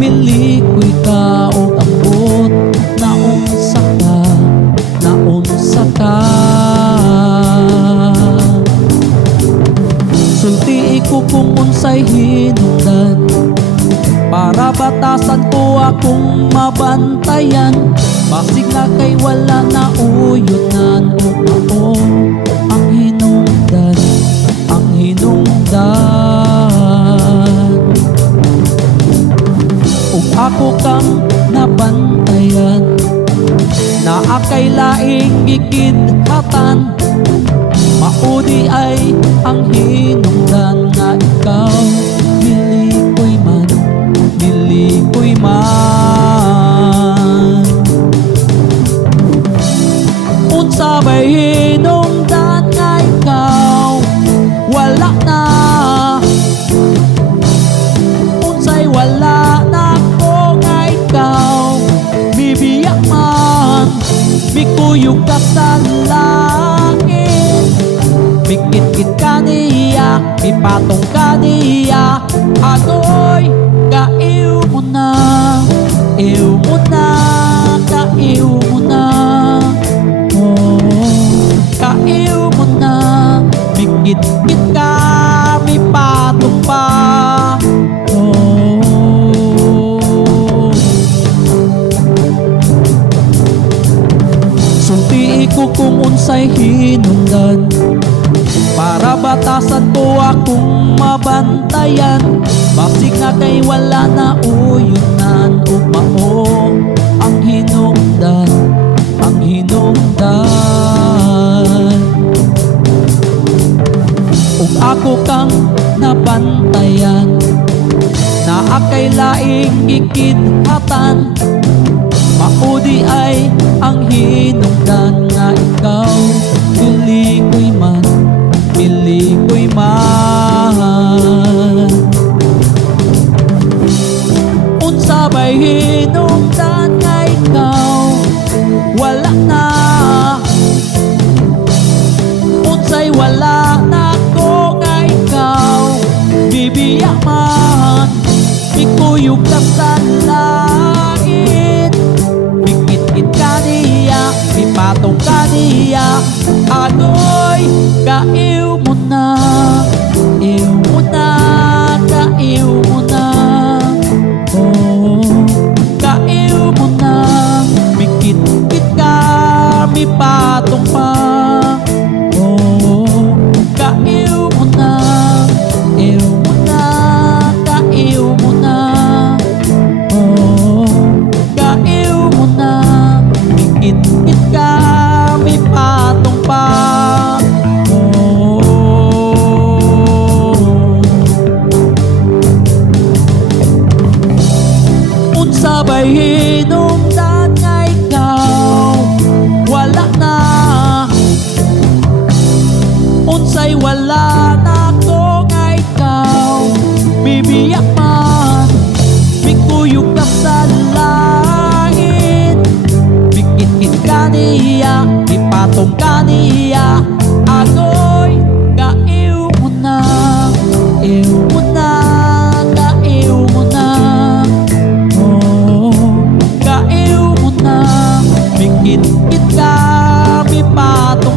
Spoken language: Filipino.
milikoy ka o ambot, naunsa ka. Sulti ko kung unsay hinungdan, para batasan ko akong mabantayan. Basig na kay wala na uyonan o ako ang hinungdan, ang hinungdan. Ug ako kang nabantayan, na akay laing gikidhatan. Maudi ay ang hinungdan nga ikaw milikoy man, milikoy man. Unsa may hinungdan nga ikaw wala na, unsay wala na ko nga ikaw bibiyak man. Mikuyog ka sa langit, mikit-kit ka niya, mipatong ka niya. Agoy, kaiw mo na, iw mo na, kaiw mo na. Oh, kaiw mo na, mikit-kit ka, mipatong pa. Sulti ko kung unsay hinungdan, para batasan ko akong mabantayan. Basig na kay wala na uyonan o mao ang hinungdan, ang hinungdan. Ug ako kang nabantayan, na akay laing gikidhatan. Maudi ay ang hinungdan nga ikaw milikoy man, milikoy man. Unsa may hinungdan nga ikaw wala na, unsay wala na ko nga ikaw bibiyak man. Mikuyog ka sa langit, mikit-kit ka niya, mipatong ka niya. Agoy, kaiw mo na, iw mo na, kaiw mo na. Oh, kaiw mo na, mikit-kit ka, mipatong pa. Oh, kaiw mo na, iw mo na, kaiw mo na. Oh, kaiw mo na, mikit-kit ka, mipatong pa. Unsa may hinungdan nga ikaw wala na, unsay wala na ko nga ikaw bibiyak man. Mikuyog ka sa langit, mikit-kit ka niya, mipatong ka niya. Agoy, kaiw mo na, iw mo na, kaiw mo na. Oh, kaiw mo na, mikit-kit ka, mipato